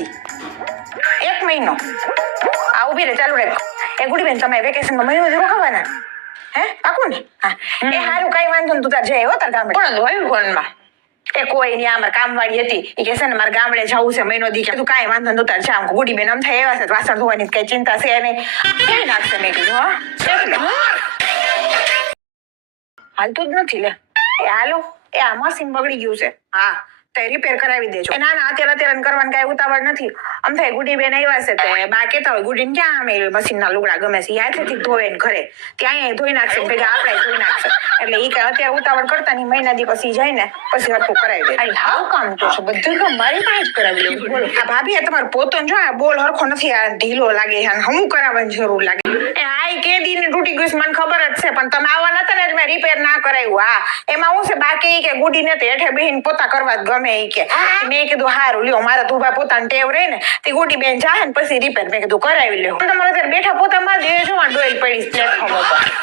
દી 1 મહિનો આ ઉભી રે ચાલુ રાખ એ ગુડીબેન તમે વેકેશનમાં મહિનો જ રોકાવાના હે પાકું ને હા એ હારું કઈ વાંધો ને તું તાર જઈ હો તાર ગામડે કોણ હોય કોણમાં એ કોઈ નહીં અમાર કામવાળી હતી એ કે છે ને મારે ગામડે જવું છે મહિનો દી કે તું કાંઈ વાંધો નતું તાર જામ ગુડીબેન આમ થાય એવા છે વાસણ ધોવાની કઈ ચિંતા છે નહીં કેવી નાખશે મેં કીધું હા હાલતું જ નથી લે એ હાલો એ આ મશીન બગડી ગયું છે હા તે રિપેર કરાવી દેજો ના ના અત્યારે કરવાનું કઈ ઉતાવળ નથી આમ થાય ગુડીબેન આવ્યા છે તે બા કેતા હોય ગુડીને ક્યાં અમે મશીનના લુગડા ગમે છે હાથેથી ધોવે ને ઘરે ત્યાં ધોઈ નાખશે ભેગા આપણે ધોઈ નાખશે એટલે ઈ કઈ અત્યારે ઉતાવળ કરતા નહીં મહિના દી પછી જાય ને પછી હરખું કરાવી દે હાવ કામ તો છે બધું કામ મારી પાસે જ કરાવી લેવું બોલો આ ભાભી તમારો પોતો જો આ બોલ હરખો નથી આ ઢીલો લાગે છે હમું કરાવવાની જરૂર લાગે એ આઈ કે દી ને તૂટી ગયું મને ખબર જ છે પણ તમે આવવા નતા ને મેં રિપેર ના કરાવ્યું હા એમાં હું છે બાકી કે ગુડી ને હેઠે બેહીને પોતા કરવા જ ગમે ઈ કે મેં કીધું હારું લ્યો મારા તુબા પોતાને ટેવ રહે ને તે ગુડી બેન જાય ને પછી રિપેર મેં કીધું કરાવી લ્યો તમારે ત્યારે બેઠા પોતા માં દે જો ડોઈલ પડી પ્લેટફોર્મ ઉપર